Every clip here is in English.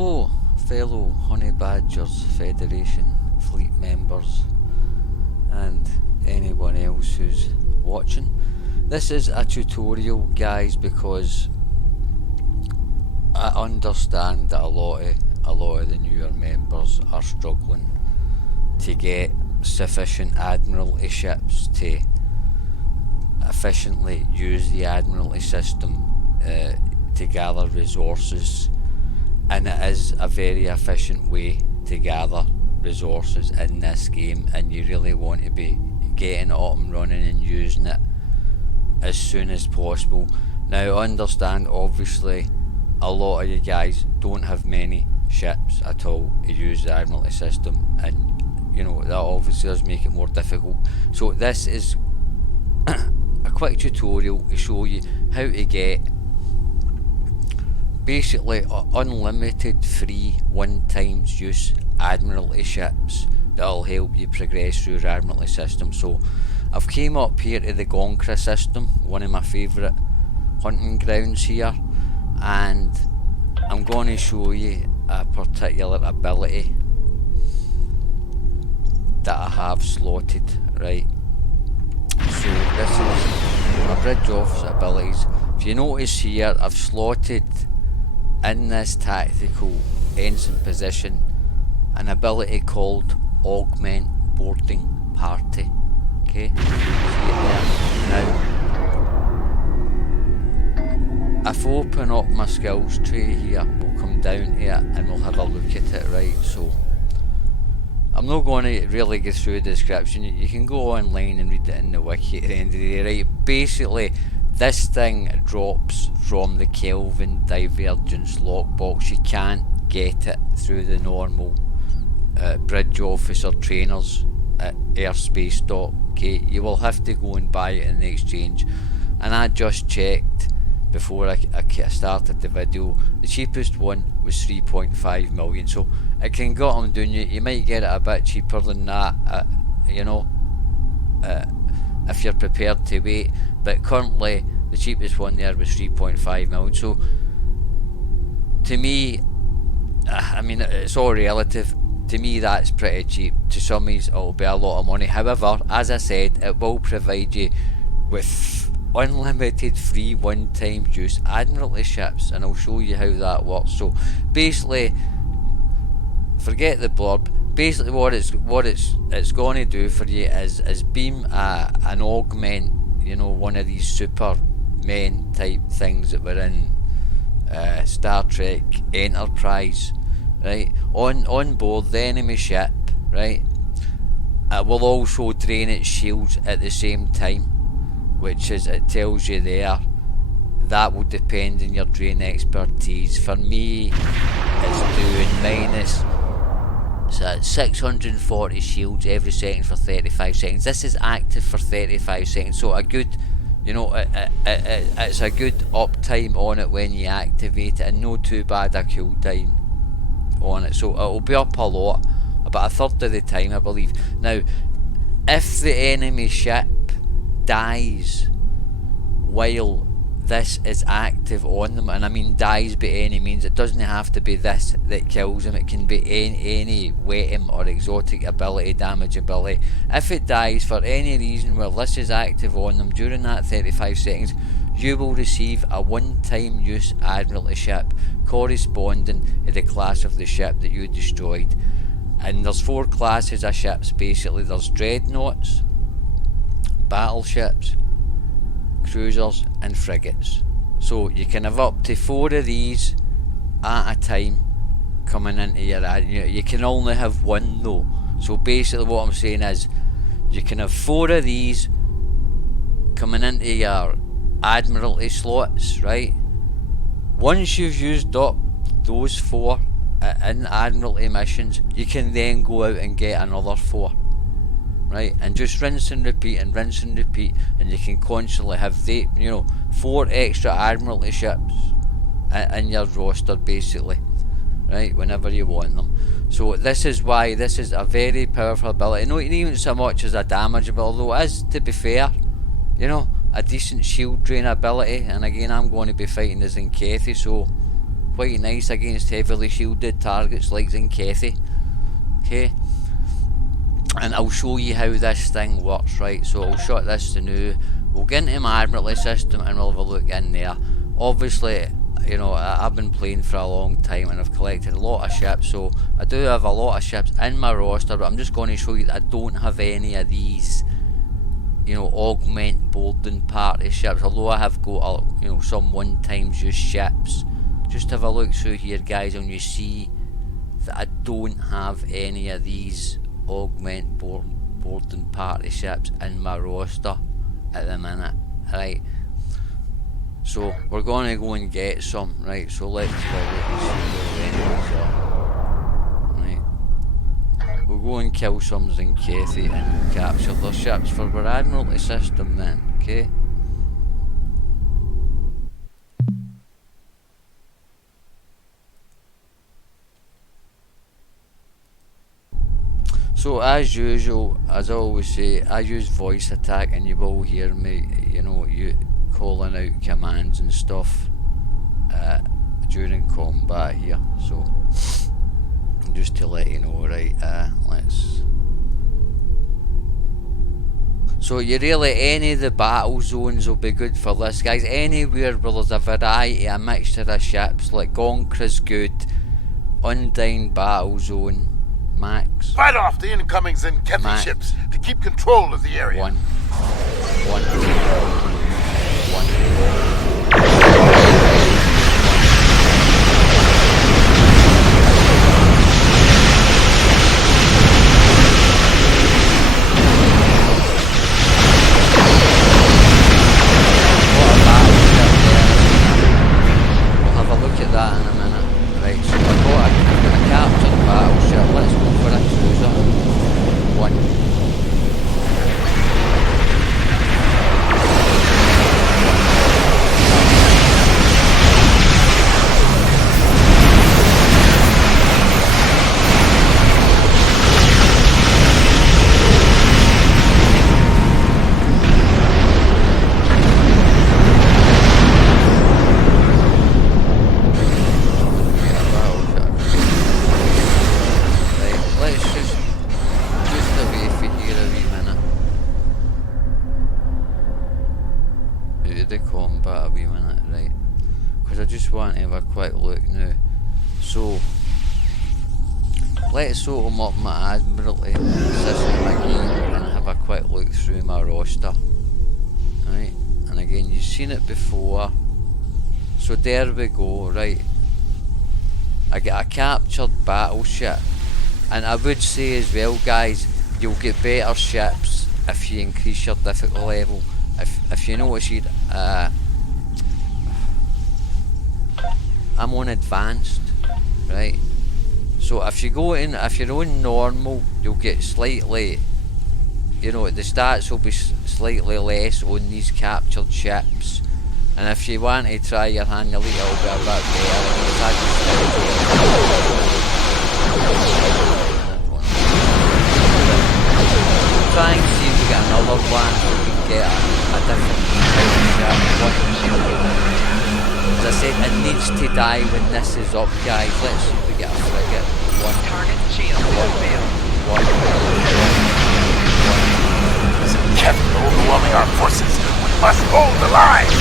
Hello, fellow Honey Badgers Federation fleet members and anyone else who's watching. This is a tutorial, guys, because I understand that a lot of the newer members are struggling to get sufficient Admiralty ships to efficiently use the Admiralty system to gather resources, and it is a very efficient way to gather resources in this game, and you really want to be getting it up and running and using it as soon as possible. Now, understand, obviously a lot of you guys don't have many ships at all to use the Admiralty system, and you know that obviously does make it more difficult. So this is a quick tutorial to show you how to get basically unlimited free one-time use Admiralty ships that'll help you progress through your Admiralty system. So I've came up here to the Gonkra system, one of my favourite hunting grounds here, and I'm going to show you a particular ability that I have slotted, right? So this is my bridge officer abilities. If you notice here, I've slotted in this tactical ensign position an ability called Augment Boarding Party. Okay, see it there. Now, if I open up my skills tree here, we'll come down to it and we'll have a look at it, right? So I'm not going to really go through the description. You can go online and read it in the wiki at the end of the day, right? Basically, this thing drops from the Kelvin divergence lockbox. You can't get it through the normal bridge officer trainers at airspace dock. Okay, you will have to go and buy it in the exchange, and I just checked before I started the video. The cheapest one was 3.5 million, so it can get them doing you might get it a bit cheaper than that, you know, if you're prepared to wait, but currently the cheapest one there was 3.5 million. So to me, I mean, it's all relative. To me, that's pretty cheap. To some of these, it'll be a lot of money. However, as I said, it will provide you with unlimited free one-time use Admiralty ships, and I'll show you how that works. So basically, forget the blurb. Basically, what it's going to do for you is beam an augment, you know, one of these Supermen type things that were in Star Trek Enterprise, right, on board the enemy ship, right. It will also drain its shields at the same time, which is, it tells you there, that will depend on your drain expertise. For me, it's doing minus 640 shields every second for 35 seconds. This is active for 35 seconds, so a good, you know, it's a good uptime on it when you activate it, and no too bad a cooldown on it. So it'll be up a lot, about a third of the time, I believe. Now, if the enemy ship dies while this is active on them, and I mean dies by any means, it doesn't have to be this that kills them, it can be any weapon or exotic ability, damage ability. If it dies for any reason while this is active on them during that 35 seconds, you will receive a one-time use Admiralty ship corresponding to the class of the ship that you destroyed. And there's 4 classes of ships basically. There's dreadnoughts, battleships, cruisers and frigates. So you can have up to 4 of these at a time coming into your you can only have 1 though. So basically what I'm saying is you can have 4 of these coming into your Admiralty slots, right? Once you've used up those 4 in Admiralty missions, you can then go out and get another 4, right, and just rinse and repeat and rinse and repeat, and you can constantly have 4 extra Admiralty ships in your roster basically, right, whenever you want them. So this is why this is a very powerful ability. Not even so much as a damage ability, although it is, to be fair, you know, a decent shield drain ability. And again, I'm going to be fighting as Zinkethi, so quite nice against heavily shielded targets like Zinkethy. Okay, and I'll show you how this thing works, right? So I'll shut this to new. We'll get into my Admiralty system and we'll have a look in there. Obviously, you know, I've been playing for a long time and I've collected a lot of ships, so I do have a lot of ships in my roster, but I'm just going to show you that I don't have any of these, you know, Augment Boarding Party ships, although I have got, you know, some one-time use ships. Just have a look through here, guys, and you see that I don't have any of these Augment Boarding Party ships in my roster at the minute, right? So we're going to go and get some, right? So let's go and see where the enemies are. Right, we'll go and kill some Zinkethy and capture their ships for our Admiralty system then, okay? So as usual, as I always say, I use voice attack, and you will hear me, you know, calling out commands and stuff during combat here. So just to let you know, right? So you really, any of the battle zones will be good for this, guys. Anywhere where there's a variety, a mixture of ships, like Gonkra's good, Undine Battle Zone, Max. Fight off the incoming Zinkethy ships to keep control of the area. One. We'll have a look at that in a minute. Right, so I've got a captured battleship. Let's go for a cruiser. One. The combat a wee minute, right? Because I just want to have a quick look now. So let's open up my Admiralty system again and have a quick look through my roster. Right, and again, you've seen it before. So there we go, right? I get a captured battleship, and I would say as well, guys, you'll get better ships if you increase your difficulty level. If you notice here, I'm on advanced, right? So if you go in, if you're on normal, you'll get slightly, you know, the stats will be slightly less on these captured ships. And if you want to try your hand, you'll be a bit better. Try and see if we get another one so we can get a different type of ship. As I said, it needs to die when this is up, guys. Let's see if we get a frigate. Target shield failed. Zinkethy overwhelming our forces. We must hold the line.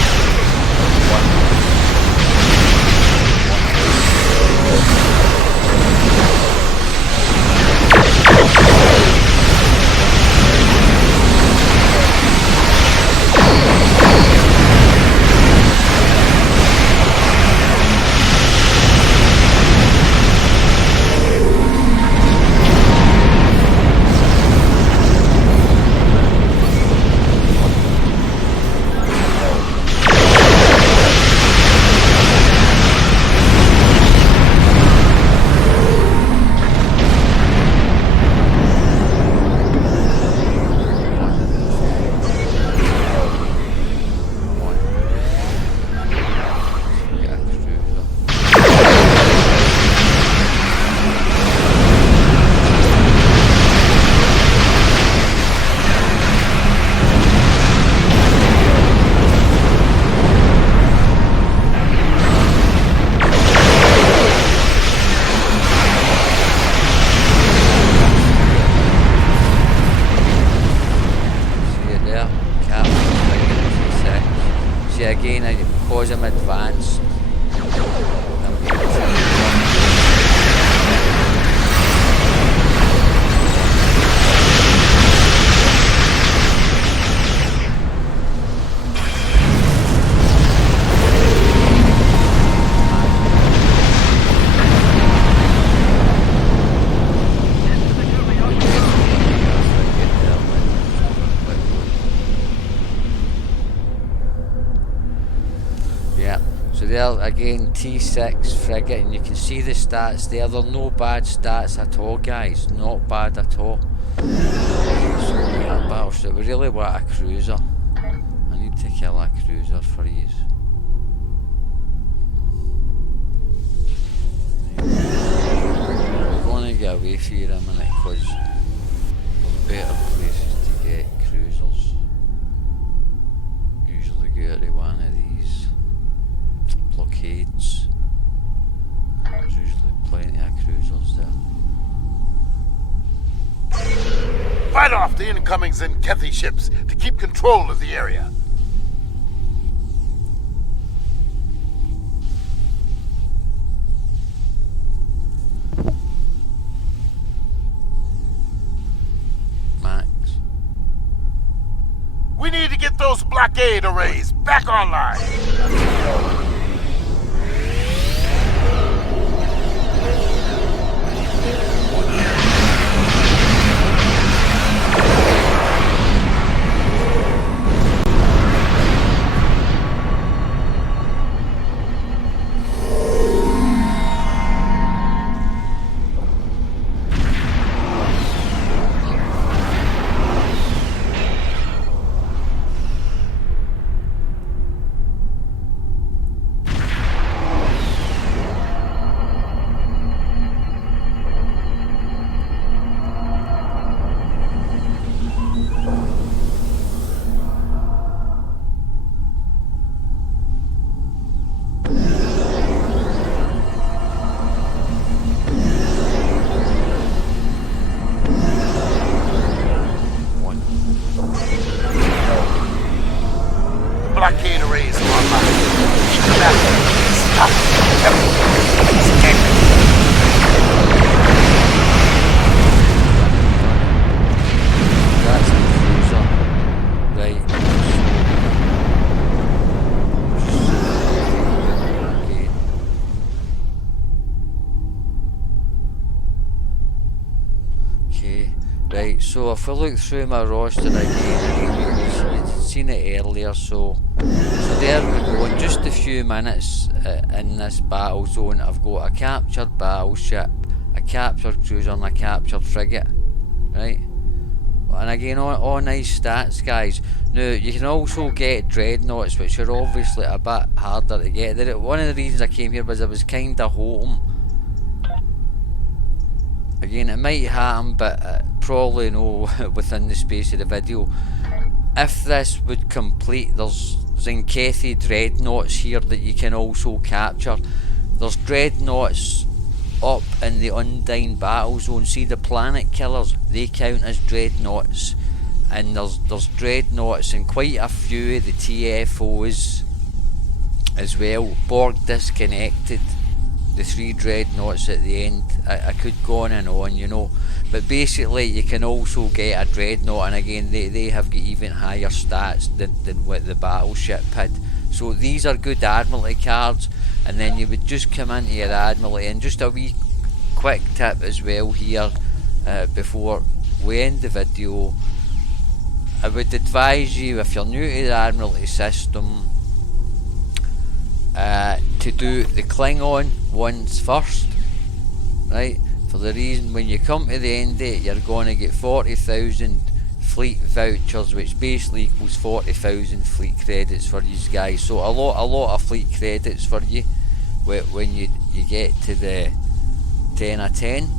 advanced. There again, T6 frigate, and you can see the stats there. They're no bad stats at all, guys. Not bad at all. So that battleship, we really want a cruiser. I need to kill a cruiser for these. We're going to get away from here a minute because there's better places to get cruisers. Usually go to one of these blockades. There's usually plenty of cruisers there. Fight off the incoming Zenkethi ships to keep control of the area. Max. We need to get those blockade arrays back online. Blockade arrays are online. Keep them active. Stop everything. Escape. That's the cruiser. Right. Okay. Right, so if we look through my roster again, you've seen it earlier, so there we go. In just a few minutes in this battle zone, I've got a captured battleship, a captured cruiser and a captured frigate, right? And again, all nice stats, guys. Now, you can also get dreadnoughts, which are obviously a bit harder to get. One of the reasons I came here was I was kind of hoping. Again, it might happen, but probably no within the space of the video. If this would complete, there's Zenkethi dreadnoughts here that you can also capture. There's dreadnoughts up in the Undyne battle zone. See the planet killers, they count as dreadnoughts. And there's dreadnoughts in quite a few of the TFOs as well. Borg disconnected, the 3 dreadnoughts at the end. I could go on and on, you know, but basically you can also get a dreadnought, and again they have got even higher stats than what the battleship had. So these are good Admiralty cards, and then you would just come into your Admiralty. And just a wee quick tip as well here before we end the video, I would advise you, if you're new to the Admiralty system, to do the Klingon ones first, right? For the reason, when you come to the end of it, you're going to get 40,000 fleet vouchers, which basically equals 40,000 fleet credits for you guys. So a lot of fleet credits for you when you get to the 10 of 10.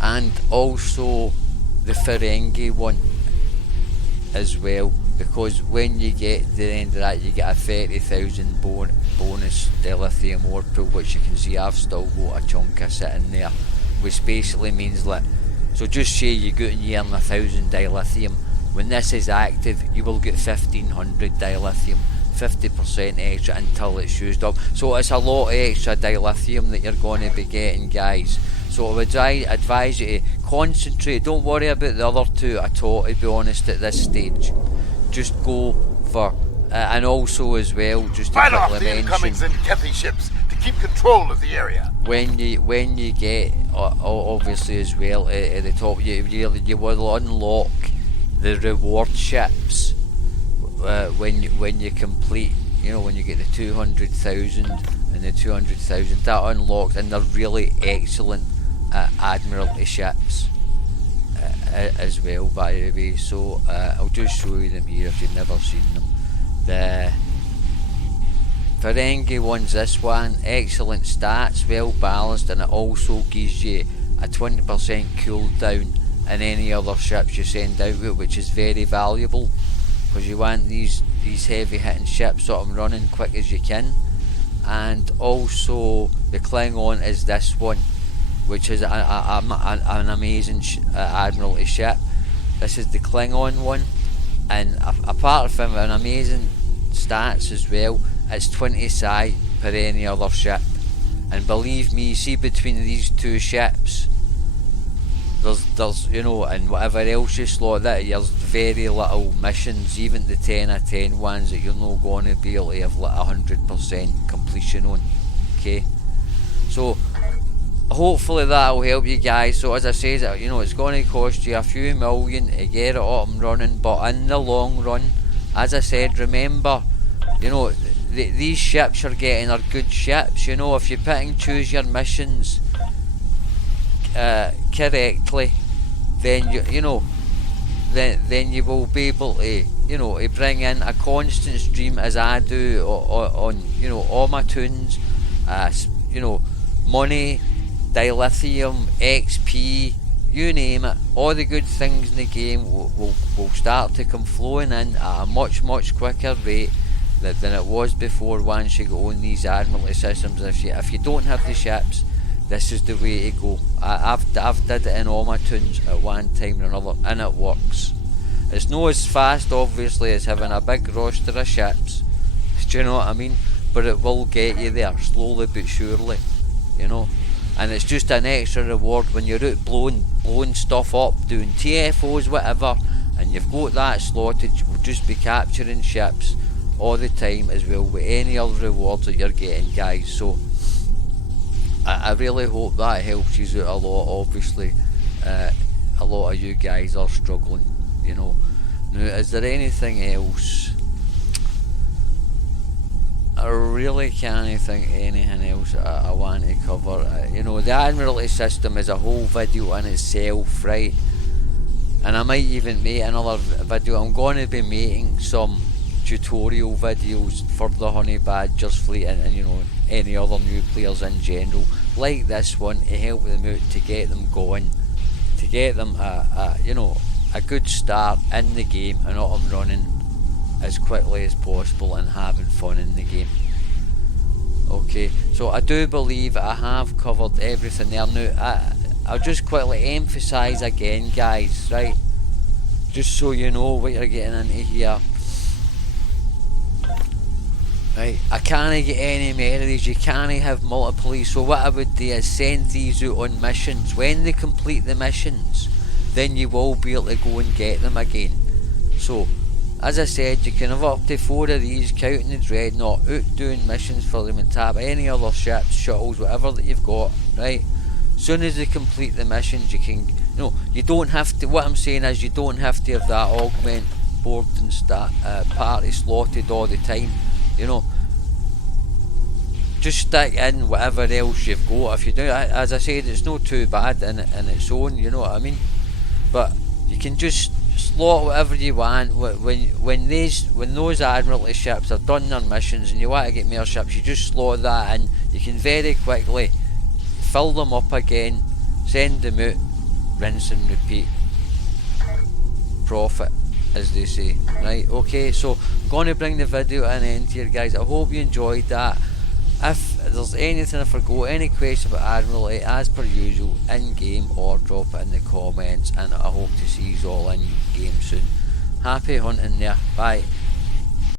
And also the Ferengi one as well, because when you get to the end of that, you get a 30,000 bonus dilithium ore pool, which you can see I've still got a chunk of sitting there, which basically means that, so just say you go and you earn 1,000 dilithium, when this is active you will get 1,500 dilithium. 50% extra until it's used up. So it's a lot of extra dilithium that you're going to be getting, guys. So I would advise you to concentrate. Don't worry about the other two at all, to be honest, at this stage. Just go for and also as well, just to Fight off quickly the incoming mention, Zenkethi ships to keep control of the area. when you get obviously as well at the top, you will unlock the reward ships when you complete, when you get the 200,000 and the 200,000, that unlocked, and they're really excellent Admiralty ships as well, by the way. So I'll just show you them here if you've never seen them. The Ferengi one's this one, excellent stats, well balanced, and it also gives you a 20% cooldown in any other ships you send out, which is very valuable, because you want these heavy hitting ships sort of running quick as you can. And also the Klingon is this one, which is an amazing Admiralty ship. This is the Klingon one, and apart from an amazing stats as well, it's 20 psi per any other ship. And believe me, see, between these two ships, there's and whatever else you slot that, there's very little missions, even the 10 of 10 ones, that you're not going to be able to have 100% completion on. Okay, so hopefully that'll help you guys. So as I say, it's going to cost you a few million to get it up and running, but in the long run, as I said, remember, these ships you're getting are good ships. If you pick and choose your missions correctly, then then you will be able to to bring in a constant stream, as I do on all my tunes. Money, dilithium, XP, you name it, all the good things in the game will start to come flowing in at a much quicker rate than it was before, once you go on these Admiralty systems. If you don't have the ships, this is the way to go. I've did it in all my tunes at one time or another, and it works. It's not as fast, obviously, as having a big roster of ships, do you know what I mean? But it will get you there, slowly but surely, and it's just an extra reward when you're out blowing stuff up, doing TFOs, whatever, and you've got that slotted. You will just be capturing ships all the time, as well with any other rewards that you're getting, guys. So I really hope that helps you out a lot. Obviously a lot of you guys are struggling, Now, is there anything else? I really can't think anything else I want to cover. The Admiralty system is a whole video in itself, right? And I might even make another video. I'm going to be making some tutorial videos for the Honey Badgers fleet and any other new players in general, like this one, to help them out, to get them going, to get them a good start in the game and up and running as quickly as possible and having fun in the game. Okay, so I do believe I have covered everything there. Now I'll just quickly emphasise again, guys, right, just so you know what you're getting into here. Right, I can't get any more of these. You can't have multiple. So what I would do is send these out on missions. When they complete the missions, then you will be able to go and get them again. So as I said, you can have up to 4 of these, counting the Dreadnought, out doing missions for them, and tap any other ships, shuttles, whatever that you've got, right? As soon as they complete the missions, you can, you don't have to, what I'm saying is, you don't have to have that Augment Boarding Party slotted all the time, Just stick in whatever else you've got. If you do, as I said, it's not too bad in its own, you know what I mean? But you can just slot whatever you want. When those Admiralty ships are done their missions and you want to get more ships, you just slot that in. You can very quickly fill them up again, send them out, rinse and repeat. Profit, as they say. Right, okay, so I'm going to bring the video to an end here, guys. I hope you enjoyed that. If there's anything I forgot, any question about Admiralty, as per usual, in game, or drop it in the comments, and I hope to see you all in game soon. Happy hunting there, bye.